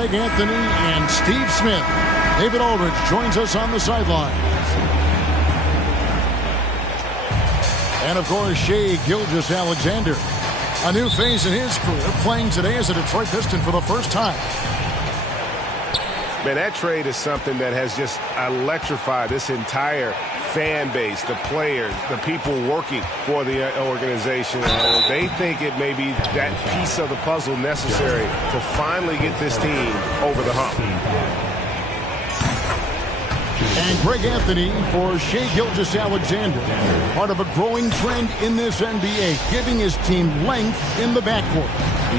Greg Anthony and Steve Smith. David Aldridge joins us on the sidelines. And, of course, Shai Gilgeous-Alexander. A new phase in his career, playing today as a Detroit Piston for the first time. Man, that trade is something that has just electrified this entire fan base, the players, the people working for the organization. They think it may be that piece of the puzzle necessary to finally get this team over the hump. And Greg Anthony for Shai Gilgeous-Alexander. Part of a growing trend in this NBA, giving his team length in the backcourt.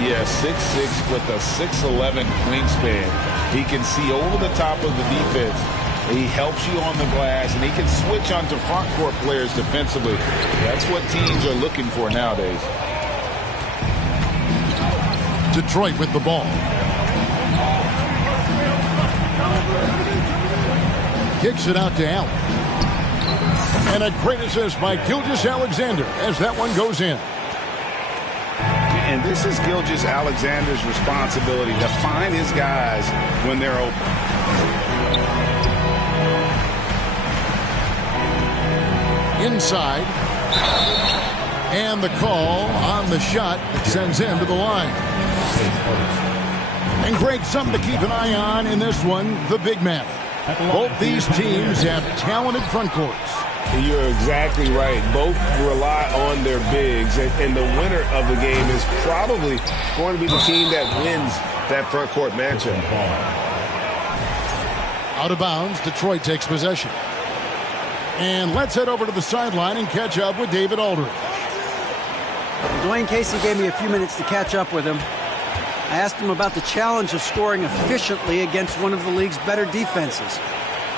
Yeah, 6'6" with a 6'11" wingspan. He can see over the top of the defense. He helps you on the glass, and he can switch onto front court players defensively. That's what teams are looking for nowadays. Detroit with the ball. Kicks it out to Allen. And a great assist by Gilgeous-Alexander as that one goes in. And this is Gilgeous-Alexander's responsibility to find his guys when they're open. Inside. And the call on the shot that sends him to the line. And Greg, something to keep an eye on in this one, the big man. Both these teams have talented front courts. You're exactly right. Both rely on their bigs, and the winner of the game is probably going to be the team that wins that front court matchup. Out of bounds, Detroit takes possession. And let's head over to the sideline and catch up with David Aldridge. Dwayne Casey gave me a few minutes to catch up with him. I asked him about the challenge of scoring efficiently against one of the league's better defenses.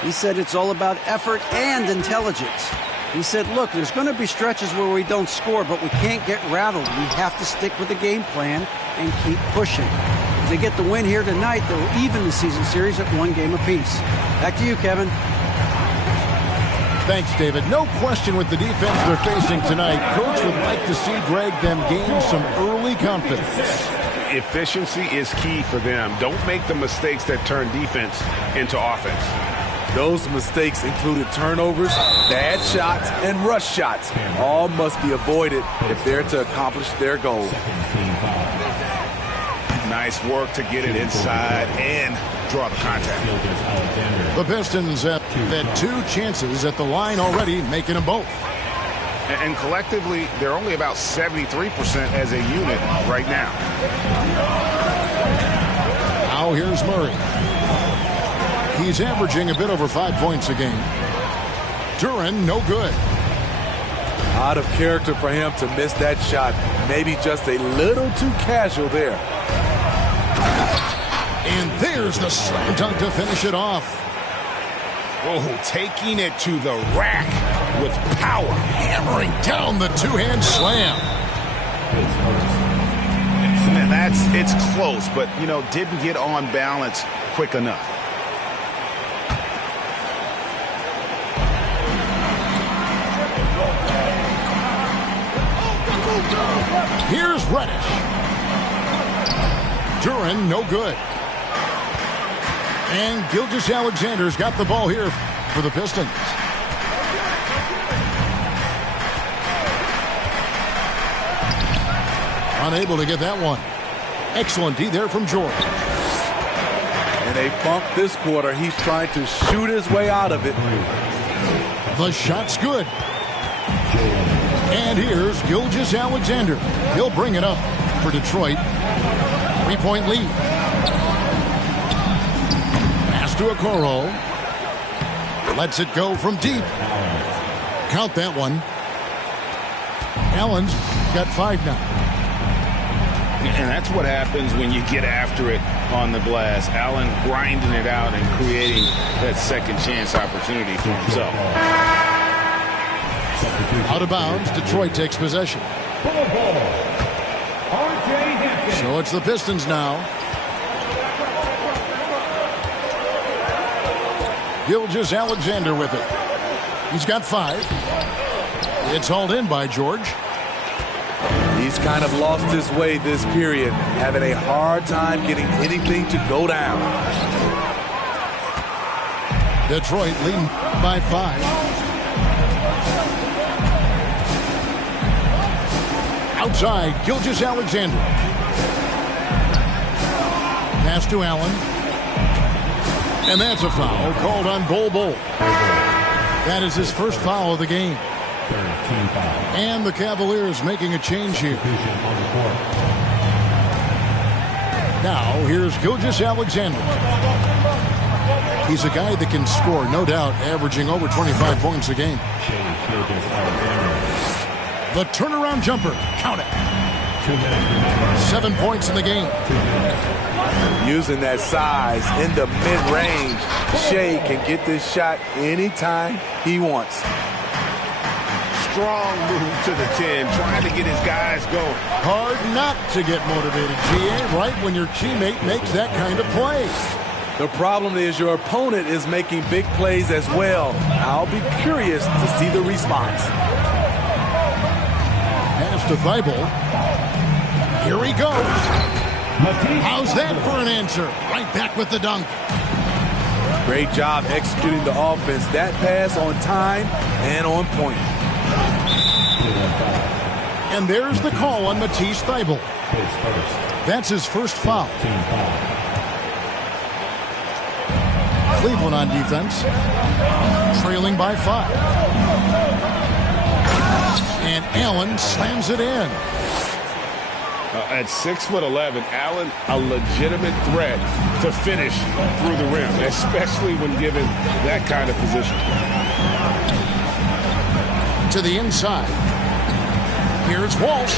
He said it's all about effort and intelligence. He said, look, there's going to be stretches where we don't score, but we can't get rattled. We have to stick with the game plan and keep pushing. If they get the win here tonight, they'll even the season series at 1 game apiece. Back to you, Kevin. Thanks, David. No question with the defense they're facing tonight. Coach would like to see Greg them gain some early confidence. Efficiency is key for them. Don't make the mistakes that turn defense into offense. Those mistakes included turnovers, bad shots, and rush shots. All must be avoided if they're to accomplish their goal. Nice work to get it inside and draw the contact. The Pistons have had 2 chances at the line already, making them both. And collectively, they're only about 73% as a unit right now. Now here's Murray. He's averaging a bit over 5 points a game. Duran, no good. Out of character for him to miss that shot. Maybe just a little too casual there. And there's the slam dunk to finish it off. Oh, taking it to the rack with power. Hammering down the 2-hand slam. And it's close, but, didn't get on balance quick enough. Here's Reddish. Duran, no good. And Gilgeous-Alexander's got the ball here for the Pistons. Unable to get that one. Excellent D there from George. In a funk this quarter, he's trying to shoot his way out of it. The shot's good. And here's Gilgeous-Alexander. He'll bring it up for Detroit. 3-point lead. Pass to Okoro. Lets it go from deep. Count that one. Allen's got 5 now. And that's what happens when you get after it on the glass. Allen grinding it out and creating that second chance opportunity for himself. Out of bounds, Detroit takes possession. So it's the Pistons now. Gilgeous-Alexander with it. He's got 5. It's hauled in by George. He's He's kind of lost his way this period, having a hard time getting anything to go down. Detroit leading by 5. Outside, Gilgeous-Alexander. Pass to Allen. And that's a foul called on Bol. That is his first foul of the game. And the Cavaliers making a change here. Now, here's Gilgeous-Alexander. He's a guy that can score, no doubt, averaging over 25 points a game. The turnaround jumper. Count it. 7 points in the game. Using that size in the mid-range, Shea can get this shot anytime he wants. Strong move to the 10, trying to get his guys going. Hard not to get motivated, GA, right when your teammate makes that kind of play. The problem is your opponent is making big plays as well. I'll be curious to see the response. Pass to Thibault. Here he goes. How's that for an answer? Right back with the dunk. Great job executing the offense. That pass on time and on point. And there's the call on Matisse Thybulle. That's his first foul. Cleveland on defense, trailing by 5. And Allen slams it in. At 6'11", Allen, a legitimate threat to finish through the rim, especially when given that kind of position. To the inside. Here's Walsh.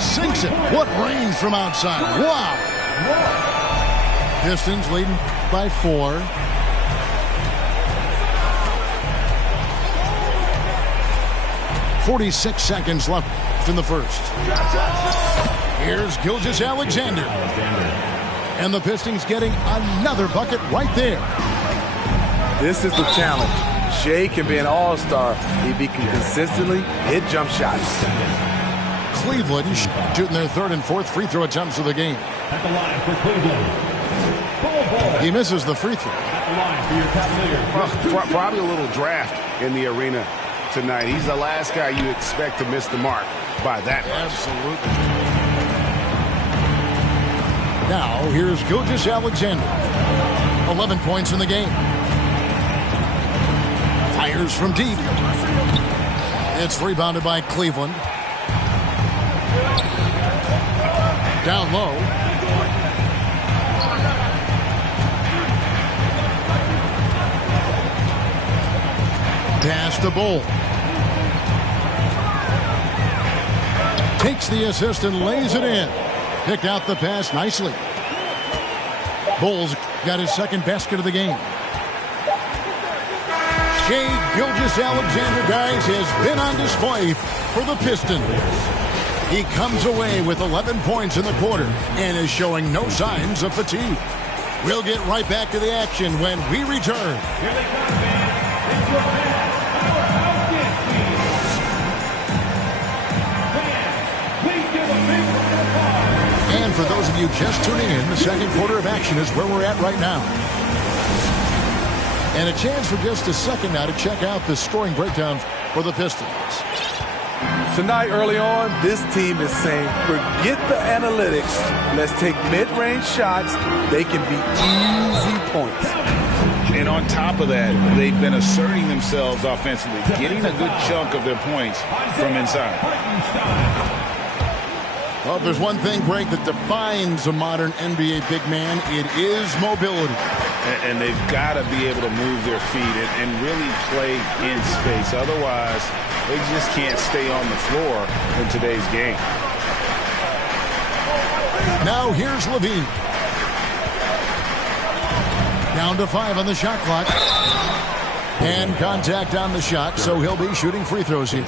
Sinks it. What range from outside. Wow. Pistons leading by 4. .46 seconds left in the first. Here's Gilgeous-Alexander. And the Pistons getting another bucket right there. This is the challenge. Shea can be an all-star if he can consistently hit jump shots. Cleveland shooting their 3rd and 4th free throw attempts of the game. At the line for Cleveland. He misses the free throw. At the line for your Cavaliers. Probably a little draft in the arena tonight. He's the last guy you expect to miss the mark by that much. Absolutely. Now, here's Gilgeous-Alexander. 11 points in the game. Fires from deep. It's rebounded by Cleveland. Down low. Pass to Bol. Takes the assist and lays it in. Picked out the pass nicely. Bol's got his second basket of the game. Shea Gilgeous-Alexander, guys, has been on display for the Pistons. He comes away with 11 points in the quarter and is showing no signs of fatigue. We'll get right back to the action when we return. Here they come, fans. It's your powerhouse dance team. Fans, please give a big round of applause. And for those of you just tuning in, the second quarter of action is where we're at right now. And a chance for just a second now to check out the scoring breakdown for the Pistons. Tonight, early on, this team is saying, forget the analytics. Let's take mid-range shots. They can be easy points. And on top of that, they've been asserting themselves offensively, getting a good chunk of their points from inside. Well, if there's one thing, Greg, that defines a modern NBA big man, it is mobility. And they've got to be able to move their feet and really play in space. Otherwise, they just can't stay on the floor in today's game. Now here's Levine. Down to 5 on the shot clock. And contact on the shot, so he'll be shooting free throws here.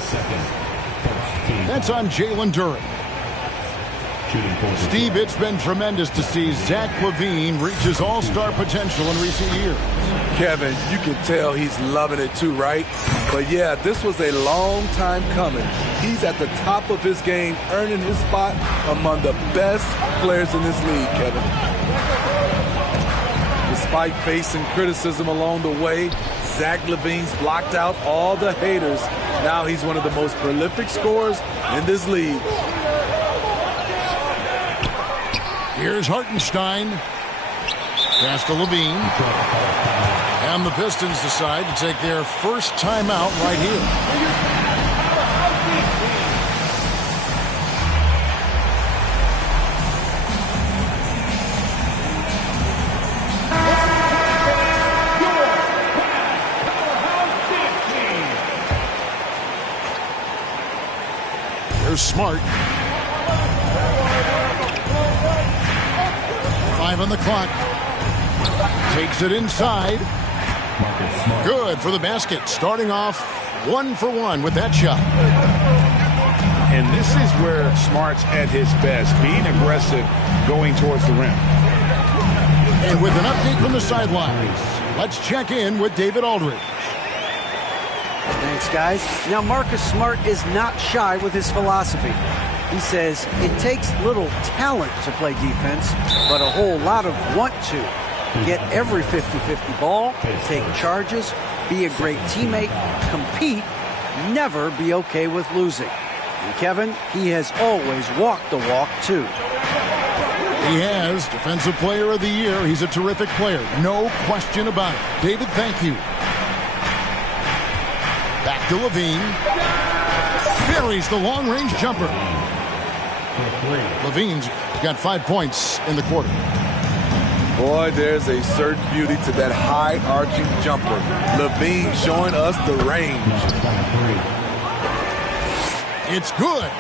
That's on Jalen Duren. Steve, it's been tremendous to see Zach LaVine reach his all-star potential in recent years. Kevin, you can tell he's loving it too, right? But yeah, this was a long time coming. He's at the top of his game, earning his spot among the best players in this league, Kevin. Despite facing criticism along the way, Zach LaVine's blocked out all the haters. Now he's one of the most prolific scorers in this league. Here's Hartenstein. Pass to LaVine. And the Pistons decide to take their first timeout right here. Here's Smart. 5 on the clock. Takes it inside. Good for the basket. Starting off 1 for 1 with that shot. And this is where Smart's at his best, being aggressive, going towards the rim. And with an update from the sidelines, let's check in with David Aldridge. Thanks, guys. Now, Marcus Smart is not shy with his philosophy. He says it takes little talent to play defense, but a whole lot of want to. Get every 50-50 ball, take charges, be a great teammate, compete, never be okay with losing. And Kevin, he has always walked the walk, too. He has Defensive Player of the Year. He's a terrific player. No question about it. David, thank you. Back to LaVine. Buries the long-range jumper. LaVine's got 5 points in the quarter. Boy, there's a certain beauty to that high-arching jumper. LaVine showing us the range. It's good.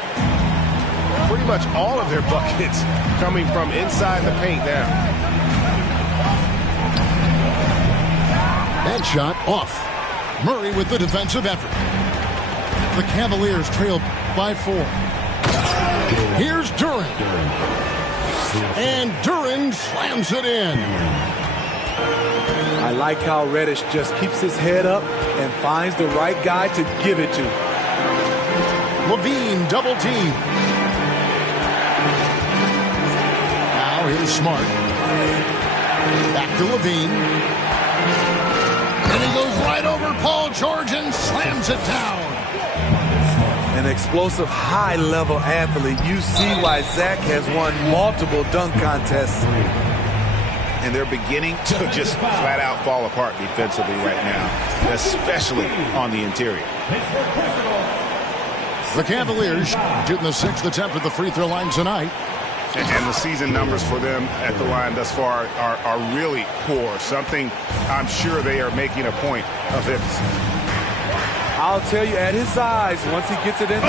Pretty much all of their buckets coming from inside the paint now. That shot off. Murray with the defensive effort. The Cavaliers trail by 4. Here's Duran. And Duran slams it in. I like how Reddish just keeps his head up and finds the right guy to give it to. LaVine double team. Now here's Smart. Back to LaVine. And he goes right over Paul George and slams it down. An explosive, high-level athlete. You see why Zach has won multiple dunk contests. And they're beginning to just flat-out fall apart defensively right now, especially on the interior. The Cavaliers shooting the 6th attempt at the free throw line tonight. And the season numbers for them at the line thus far are really poor. Something I'm sure they are making a point of emphasis. I'll tell you, at his size, once he gets it in.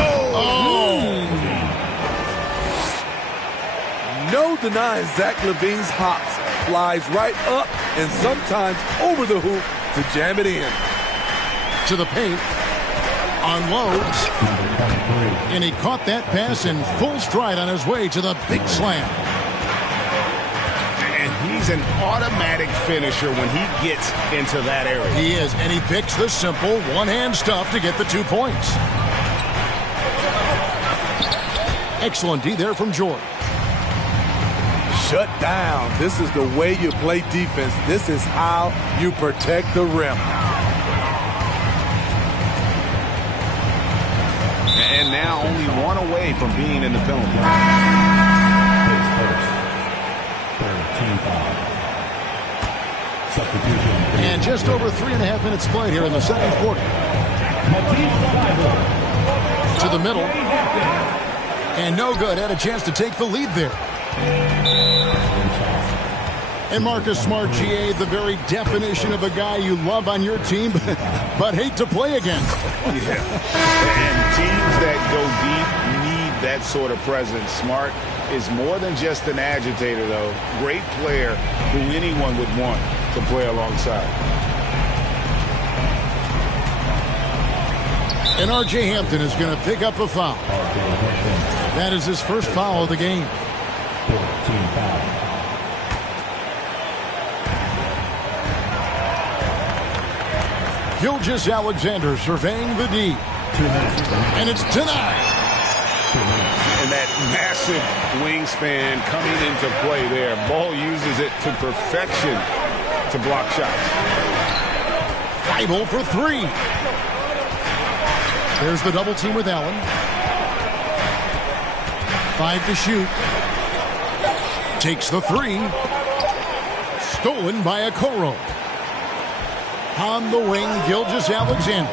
No denying Zach LaVine's hops. Flies right up and sometimes over the hoop to jam it in. To the paint. Unloads. And he caught that pass in full stride on his way to the big slam. And he's an automatic finisher when he gets into that area. He is, and he picks the simple one-hand stuff to get the 2 points. Excellent D there from George. Shut down. This is the way you play defense. This is how you protect the rim. And now only 1 away from being in the penalty. And just over 3.5 minutes played here in the second quarter. To the middle. And no good. Had a chance to take the lead there. And Marcus Smart, GA, the very definition of a guy you love on your team, but hate to play against. Yeah. And teams that go deep need that sort of presence. Smart is more than just an agitator, though. Great player who anyone would want to play alongside. And R.J. Hampton is going to pick up a foul. That is his first foul of the game. Team foul. Gilgeous-Alexander surveying the D. And it's denied. And that massive wingspan coming into play there. Ball uses it to perfection to block shots. Bible for three. There's the double team with Allen. 5 to shoot. Takes the three. Stolen by Okoro. On the wing, Gilgeous-Alexander.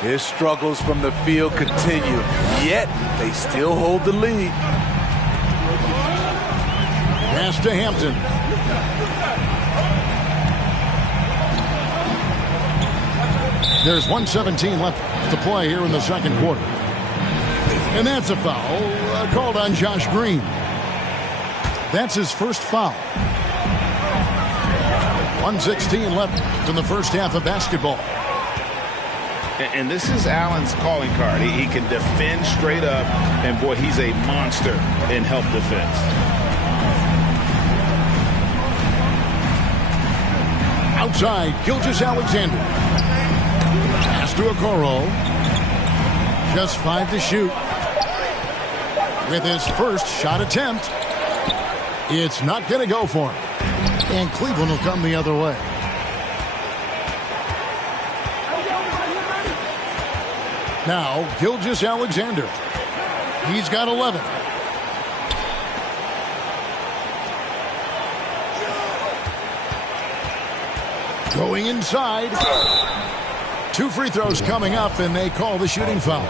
His struggles from the field continue, yet they still hold the lead. Pass to Hampton. There's 1:17 left to play here in the second quarter. And that's a foul called on Josh Green. That's his first foul. 1:16 left in the first half of basketball. And this is Allen's calling card. He can defend straight up, and boy, he's a monster in help defense. Outside, Gilgeous-Alexander. Pass to Okoro. Just 5 to shoot. With his first shot attempt, it's not going to go for him. And Cleveland will come the other way. Now, Gilgeous-Alexander. He's got 11. Going inside. 2 free throws coming up, and they call the shooting foul.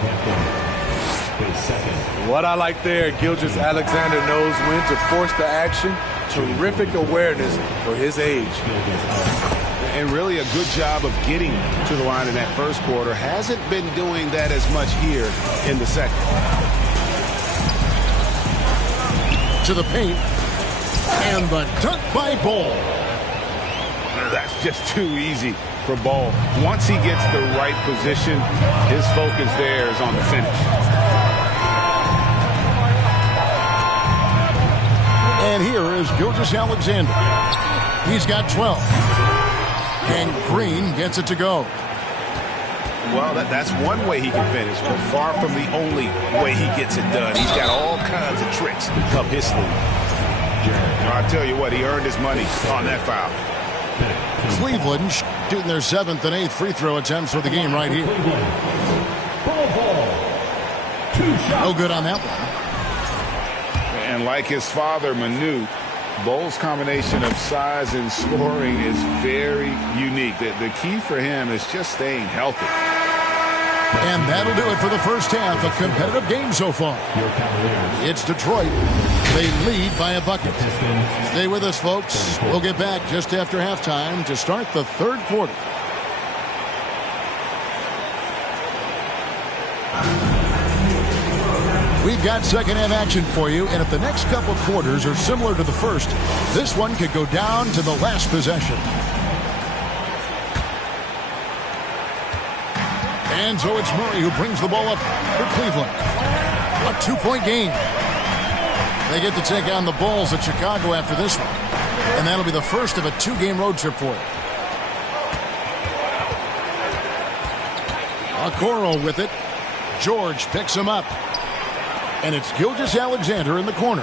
What I like there, Gilgeous-Alexander knows when to force the action. Terrific awareness for his age. And really a good job of getting to the line in that first quarter. Hasn't been doing that as much here in the second. To the paint. And the dunk by Ball. That's just too easy for Ball. Once he gets the right position, his focus there is on the finish. And here is Gilgeous-Alexander. He's got 12. And Green gets it to go. Well, that's one way he can finish, but far from the only way he gets it done. He's got all kinds of tricks up his sleeve. I'll tell you what, he earned his money on that foul. Cleveland shooting their 7th and 8th free throw attempts for the game right here. No good on that one. And like his father, Manu, Bowles' combination of size and scoring is very unique. The key for him is just staying healthy. And that'll do it for the first half. A competitive game so far. It's Detroit. They lead by a bucket. Stay with us, folks. We'll get back just after halftime to start the third quarter. We've got second half action for you, and if the next couple of quarters are similar to the first, this one could go down to the last possession. And so it's Murray who brings the ball up for Cleveland. A 2-point game. They get to take on the Bulls at Chicago after this one, and that'll be the first of a 2-game road trip for it. Okoro with it. George picks him up. And it's Gilgeous-Alexander in the corner.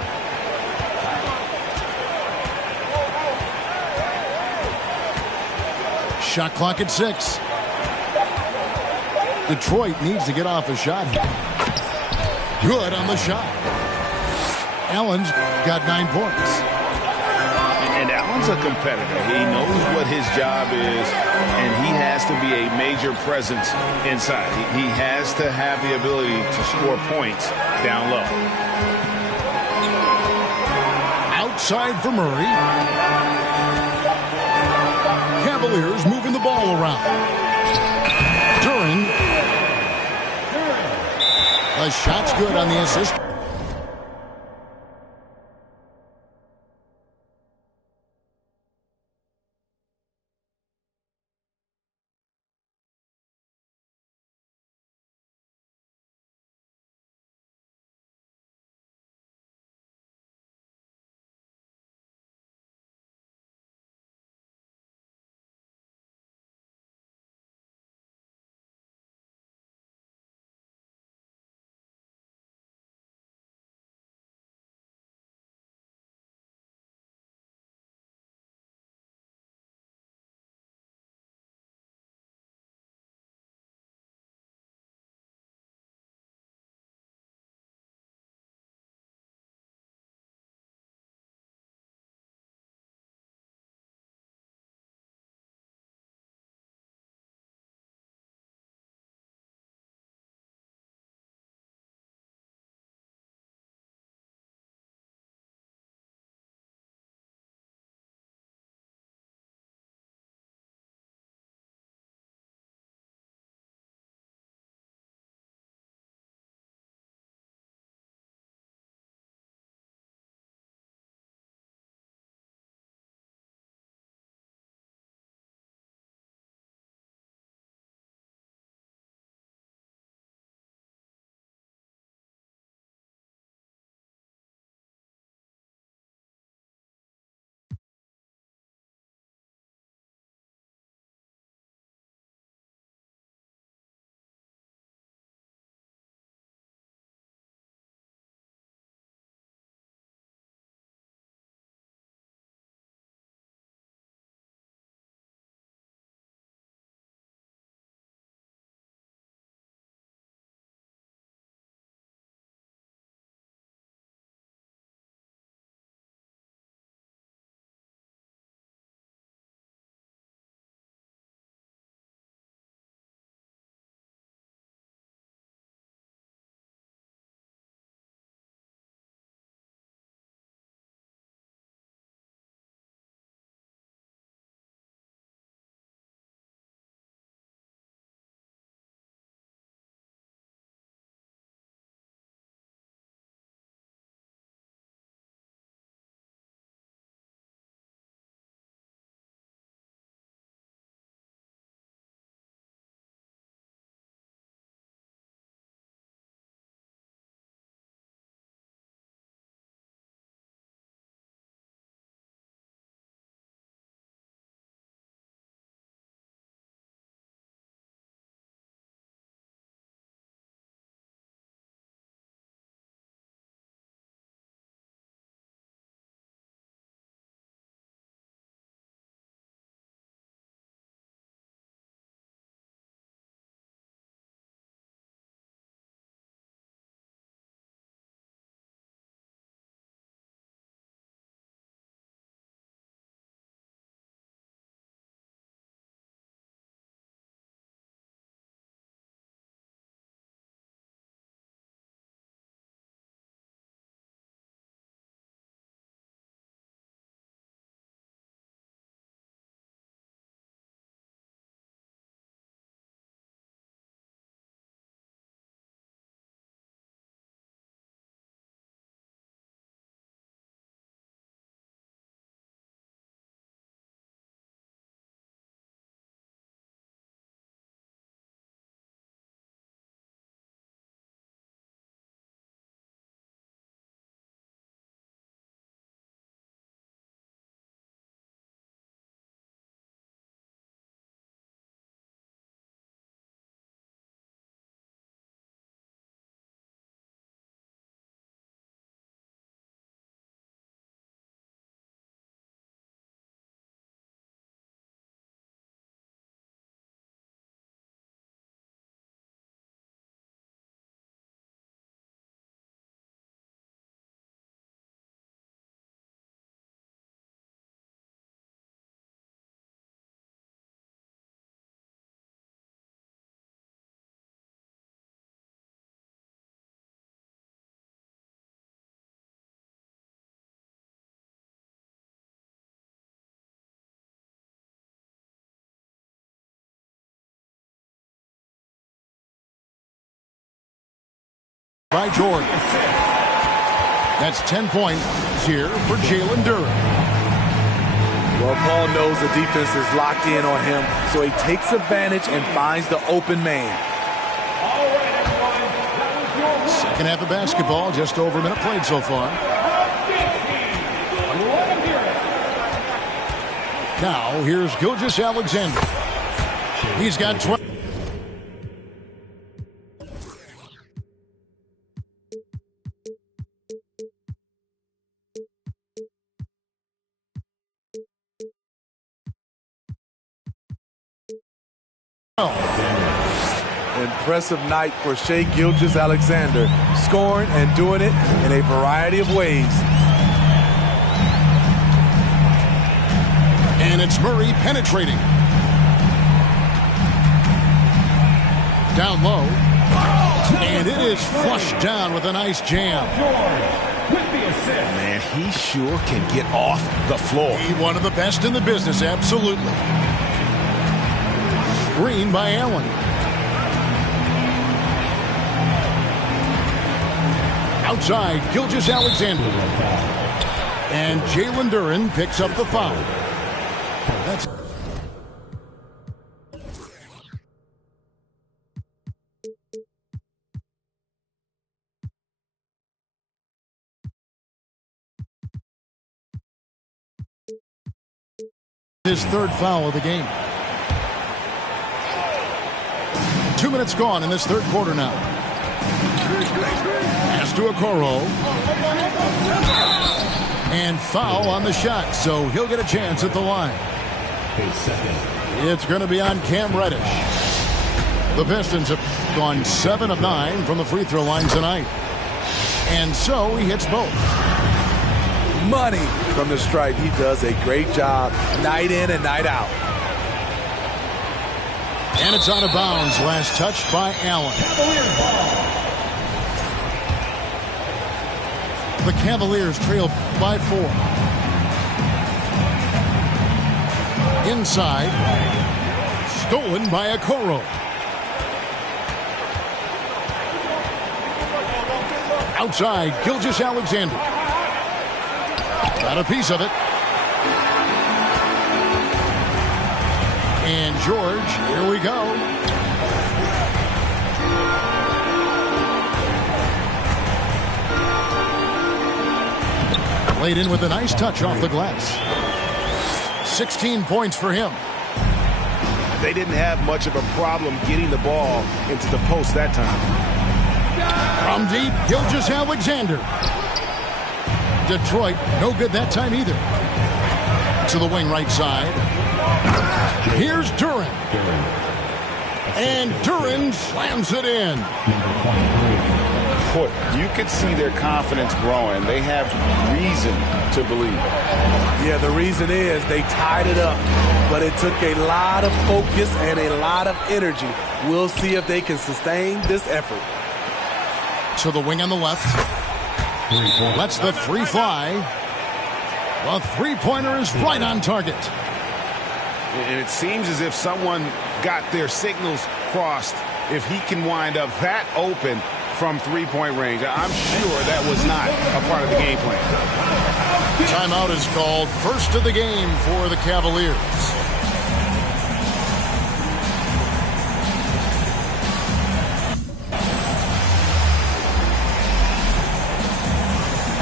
Shot clock at 6. Detroit needs to get off a shot. Good on the shot. Allen's got 9 points. And Allen's a competitor. He knows what his job is, and he has to be a major presence inside. He has to have the ability to score points down low. Outside for Murray. Cavaliers moving the ball around. Duren. The shot's good on the assist. by George. That's 10 points here for Jalen Duren. Well, Paul knows the defense is locked in on him, so he takes advantage and finds the open man. Second half of basketball, just over a minute played so far. Now, here's Gilgeous-Alexander. He's got 12. Impressive night for Shai Gilgeous-Alexander, scoring and doing it in a variety of ways. And it's Murray penetrating. Down low. And it is flushed down with a nice jam. Man, he sure can get off the floor. He's one of the best in the business, absolutely. Screen by Allen. Outside, Gilgeous-Alexander. And Jalen Duren picks up the foul. That's his third foul of the game. 2 minutes gone in this third quarter now. Pass to Okoro. And foul on the shot, so he'll get a chance at the line. It's going to be on Cam Reddish. The Pistons have gone 7 of 9 from the free throw line tonight. And so he hits both. Money from the stripe. He does a great job night in and night out. And it's out of bounds. Last touch by Allen. The Cavaliers trail by 4. Inside. Stolen by Okoro. Outside, Gilgeous-Alexander. Got a piece of it. And George, here we go. Laid in with a nice touch off the glass. 16 points for him. They didn't have much of a problem getting the ball into the post that time. From deep, Gilgeous-Alexander. Detroit, no good that time either. To the wing right side. Here's Duren. And Duren slams it in. Boy, you can see their confidence growing. They have reason to believe. Yeah, the reason is they tied it up, but it took a lot of focus and a lot of energy. We'll see if they can sustain this effort. To the wing on the left. Lets the three fly. The three-pointer is right on target. And it seems as if someone got their signals crossed. If he can wind up that open from three-point range, I'm sure that was not a part of the game plan. Timeout is called. First of the game for the Cavaliers.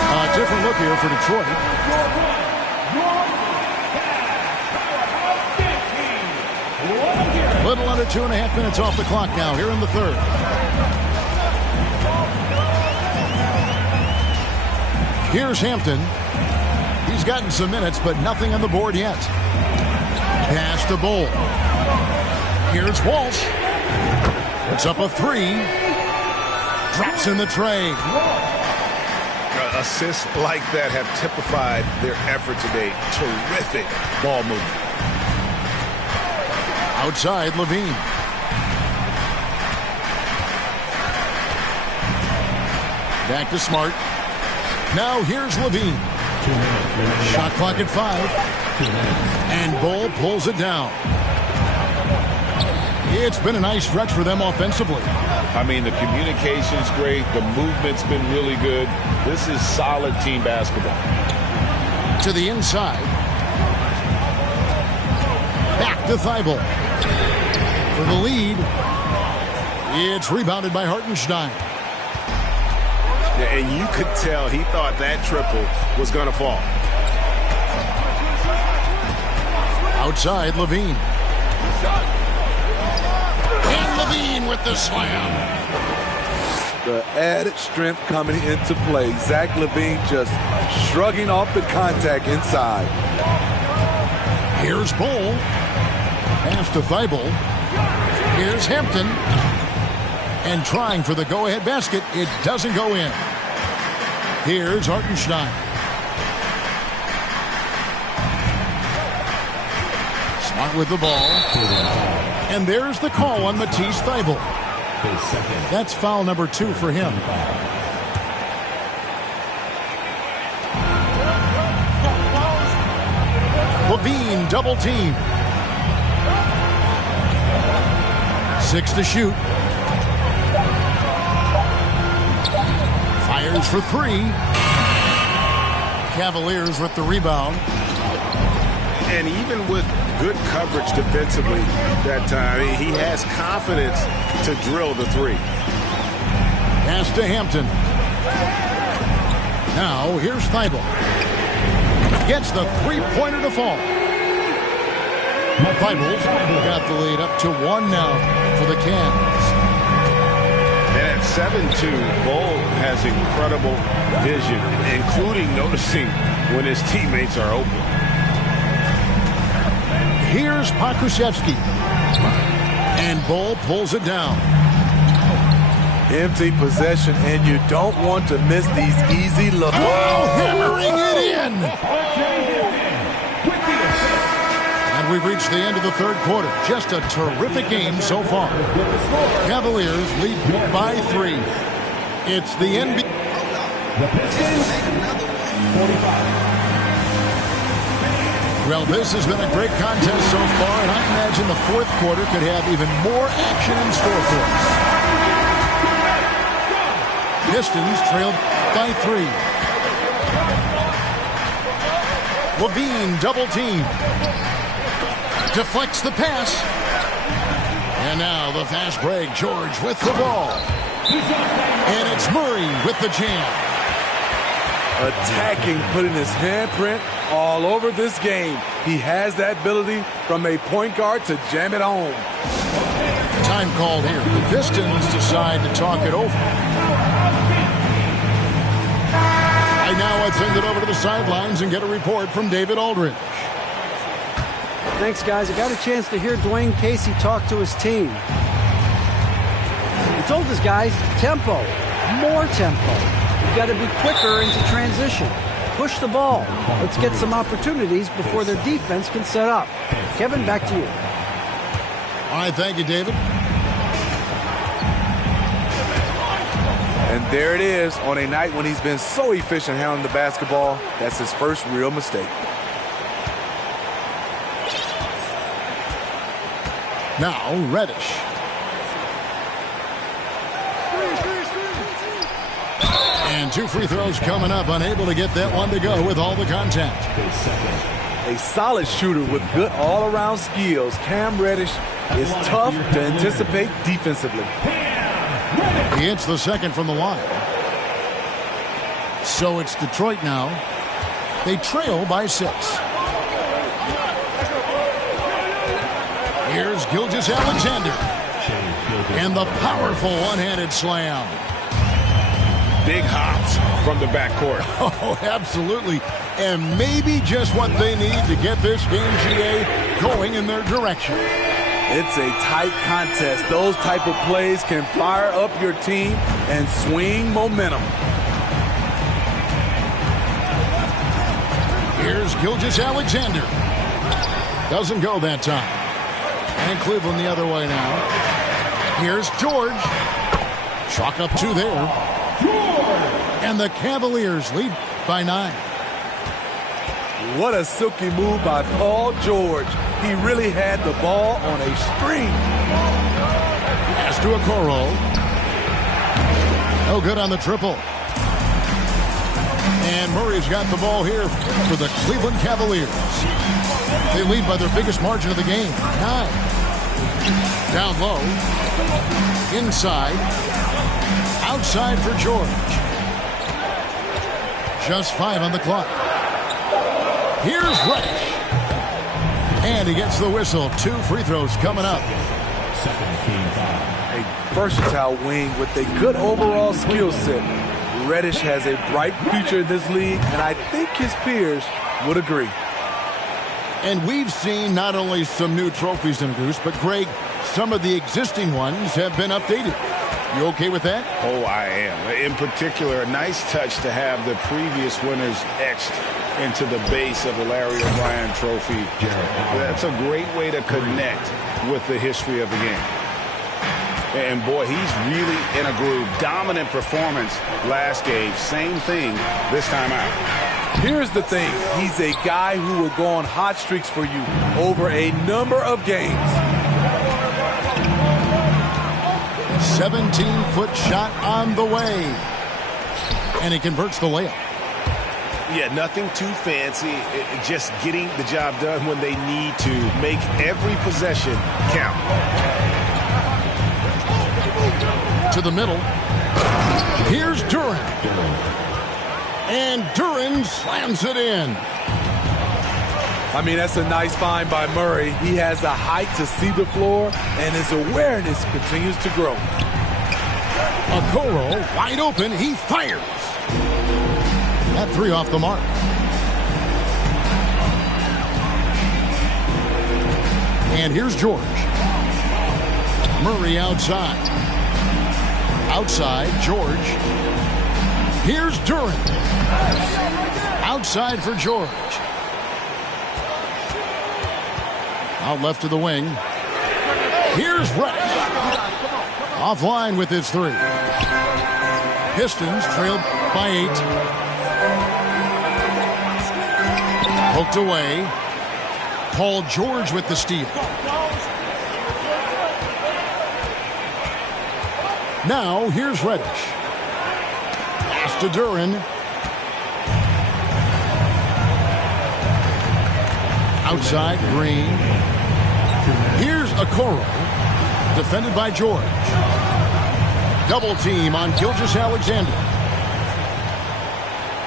A different look here for Detroit. Little under 2.5 minutes off the clock now here in the third. Here's Hampton. He's gotten some minutes, but nothing on the board yet. Pass to Bull. Here's Walsh. Puts up a three. Drops in the tray. Assists like that have typified their effort today. Terrific ball movement. Outside, Levine. Back to Smart. Now here's Levine. Shot clock at 5. And Bull pulls it down. It's been a nice stretch for them offensively. I mean, the communication's great. The movement's been really good. This is solid team basketball. To the inside. Back to Thibault. For the lead. It's rebounded by Hartenstein. And you could tell he thought that triple was going to fall. Outside, Levine. And Levine with the slam. The added strength coming into play. Zach Levine just shrugging off the contact inside. Here's Bull. Pass to Thibault. Here's Hampton. And trying for the go-ahead basket. It doesn't go in. Here's Hartenstein. Smart with the ball. And there's the call on Matisse Thybulle. That's foul number 2 for him. Levine double team. 6 to shoot. Fires for 3. Cavaliers with the rebound. And even with good coverage defensively that time, he has confidence to drill the 3. Pass to Hampton. Now here's Thybulle. Gets the three-pointer to fall. Thybulle got the lead up to 1 now for the Cavs. And at 7-2, Bull has incredible vision, including noticing when his teammates are open. Here's Pokusevski. And Bull pulls it down. Empty possession, and you don't want to miss these easy looks. Oh, hammering it in! And we've reached the end of the third quarter. Just a terrific game so far. Cavaliers lead by 3. It's the NBA. The Pistons, 45. Well, this has been a great contest so far, and I imagine the fourth quarter could have even more action in store for us. Pistons trailed by 3. Levine double team. Deflects the pass. And now the fast break. George with the ball. And it's Murray with the jam. Attacking, putting his handprint all over this game. He has that ability from a point guard to jam it home. Time called here. The Pistons decide to talk it over. And now I send it over to the sidelines and get a report from David Aldridge. Thanks, guys. I got a chance to hear Dwayne Casey talk to his team. He told his guys, tempo, more tempo. You've got to be quicker into transition. Push the ball. Let's get some opportunities before their defense can set up. Kevin, back to you. All right, thank you, David. And there it is on a night when he's been so efficient handling the basketball. That's his first real mistake. Now, Reddish. And 2 free throws coming up. Unable to get that one to go with all the contact. A solid shooter with good all-around skills. Cam Reddish is tough to anticipate defensively. He hits the second from the line. So it's Detroit now. They trail by 6. Here's Gilgeous-Alexander. And the powerful one-handed slam. Big hops from the backcourt. Oh, absolutely. And maybe just what they need to get this game, GA, going in their direction. It's a tight contest. Those type of plays can fire up your team and swing momentum. Here's Gilgeous-Alexander. Doesn't go that time. And Cleveland the other way now. Here's George. Chalk up 2 there. And the Cavaliers lead by 9. What a silky move by Paul George. He really had the ball on a string. Pass to Okoro. No good on the triple. And Murray's got the ball here for the Cleveland Cavaliers. They lead by their biggest margin of the game, 9. Down low. Inside. Outside for George. Just 5 on the clock. Here's Reddish. And he gets the whistle. 2 free throws coming up. A versatile wing with a good overall skill set. Reddish has a bright future in this league, and I think his peers would agree. And we've seen not only some new trophies introduced, but Greg, some of the existing ones have been updated. You okay with that? Oh, I am. In particular, a nice touch to have the previous winners etched into the base of the Larry O'Brien trophy. That's a great way to connect with the history of the game. And boy, he's really in a groove. Dominant performance last game. Same thing this time out. Here's the thing. He's a guy who will go on hot streaks for you over a number of games. 17-foot shot on the way. And he converts the layup. Yeah, nothing too fancy. Just getting the job done when they need to. Make every possession count. To the middle. Here's Duren. And Duren slams it in. I mean, that's a nice find by Murray. He has the height to see the floor, and his awareness continues to grow. Okoro wide open. He fires. That 3 off the mark. And here's George. Murray outside. Outside, George. Here's Duren. Outside for George. Out left to the wing. Here's Reddish. Offline with his 3. Pistons trailed by 8. Poked away. Paul George with the steal. Now, here's Reddish. Pass to Duren. Outside, Green. Here's Okoro. Defended by George. Double team on Gilgeous-Alexander.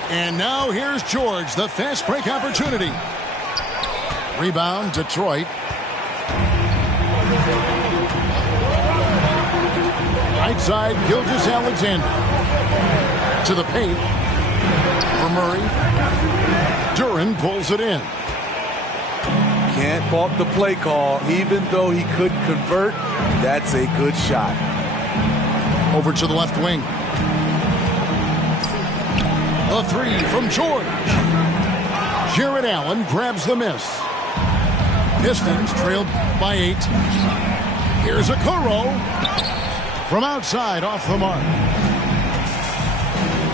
And now here's George, the fast break opportunity. Rebound, Detroit. Right side, Gilgeous-Alexander. To the paint. For Murray. Duren pulls it in. Can't fault the play call. Even though he couldn't convert, that's a good shot. Over to the left wing. A 3 from George. Jared Allen grabs the miss. Pistons trailed by 8. Here's Okoro. From outside, off the mark.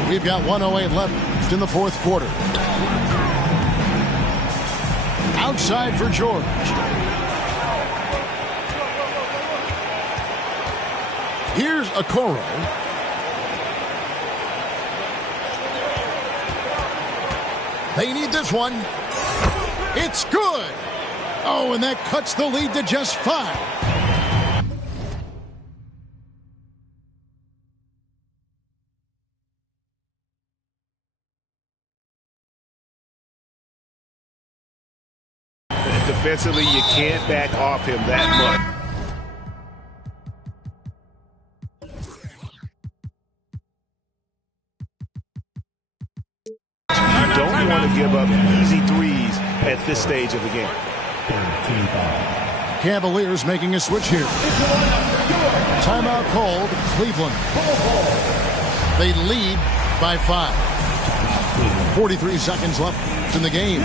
We've got 1:08 left in the 4th quarter. Outside for George. Here's Okoro. They need this one. It's good. Oh, and that cuts the lead to just 5. Defensively, you can't back off him that much. You don't want to give up easy threes at this stage of the game. Cavaliers making a switch here. Timeout called, Cleveland. They lead by 5. 43 seconds left in the game.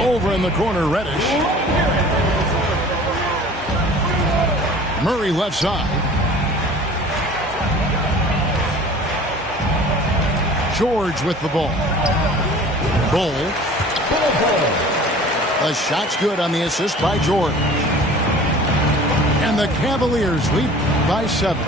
Over in the corner, Reddish. Murray left side. George with the ball. Bull. The shot's good on the assist by George. And the Cavaliers lead by 7.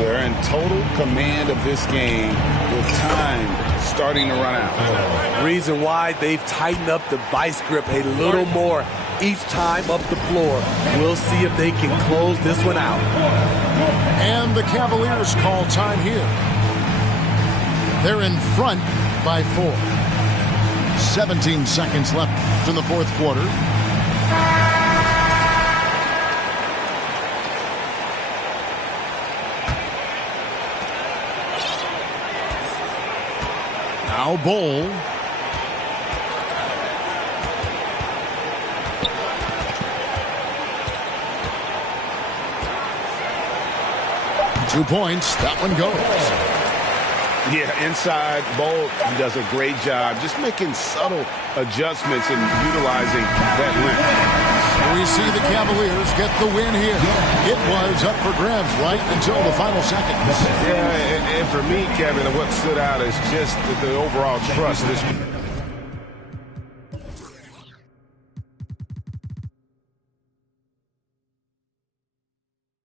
They're in total command of this game with time starting to run out. Reason why they've tightened up the vice grip a little more each time up the floor. We'll see if they can close this one out. And the Cavaliers call time here. They're in front by 4. 17 seconds left in the fourth quarter. Now Bull. Two points. That one goes. Yeah, inside, Bull, he does a great job just making subtle adjustments and utilizing that length. We see the Cavaliers get the win here. It was up for grabs right until the final seconds. Yeah, and for me, Kevin, what stood out is just the overall trust this